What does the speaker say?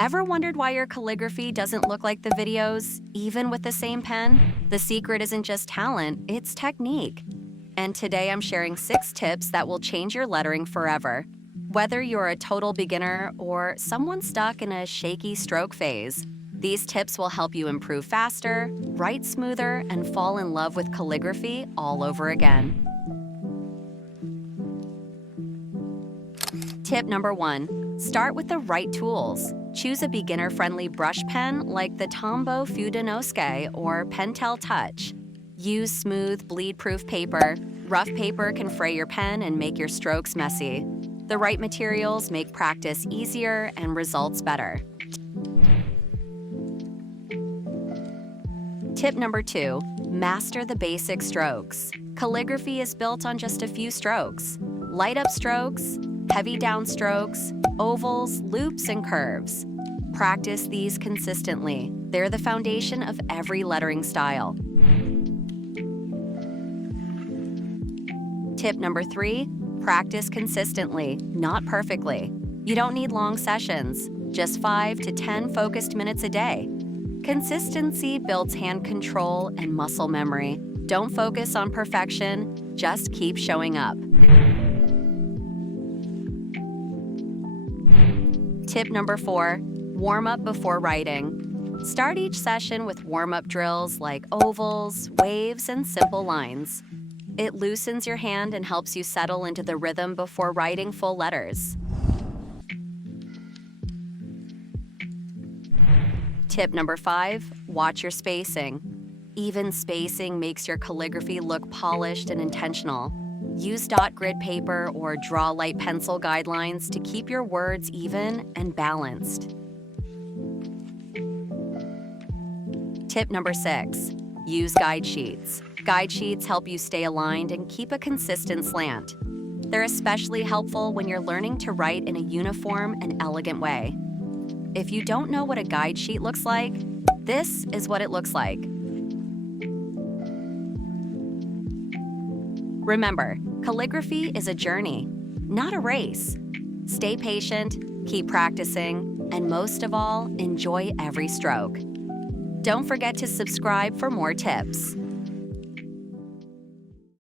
Ever wondered why your calligraphy doesn't look like the videos, even with the same pen? The secret isn't just talent, it's technique. And today I'm sharing 6 tips that will change your lettering forever. Whether you're a total beginner or someone stuck in a shaky stroke phase, these tips will help you improve faster, write smoother, and fall in love with calligraphy all over again. Tip number 1. Start with the right tools. Choose a beginner-friendly brush pen like the Tombow Fudenosuke or Pentel Touch. Use smooth, bleed-proof paper. Rough paper can fray your pen and make your strokes messy. The right materials make practice easier and results better. Tip number 2. Master the basic strokes. Calligraphy is built on just a few strokes. Light up strokes, heavy down strokes, ovals, loops, and curves. Practice these consistently. They're the foundation of every lettering style. Tip number 3, practice consistently, not perfectly. You don't need long sessions, just 5 to 10 focused minutes a day. Consistency builds hand control and muscle memory. Don't focus on perfection, just keep showing up. Tip number 4, warm up before writing. Start each session with warm-up drills like ovals, waves, and simple lines. It loosens your hand and helps you settle into the rhythm before writing full letters. Tip number 5, watch your spacing. Even spacing makes your calligraphy look polished and intentional. Use dot grid paper or draw light pencil guidelines to keep your words even and balanced. Tip number 6, use guide sheets. Guide sheets help you stay aligned and keep a consistent slant. They're especially helpful when you're learning to write in a uniform and elegant way. If you don't know what a guide sheet looks like, this is what it looks like. Remember, calligraphy is a journey, not a race. Stay patient, keep practicing, and most of all, enjoy every stroke. Don't forget to subscribe for more tips.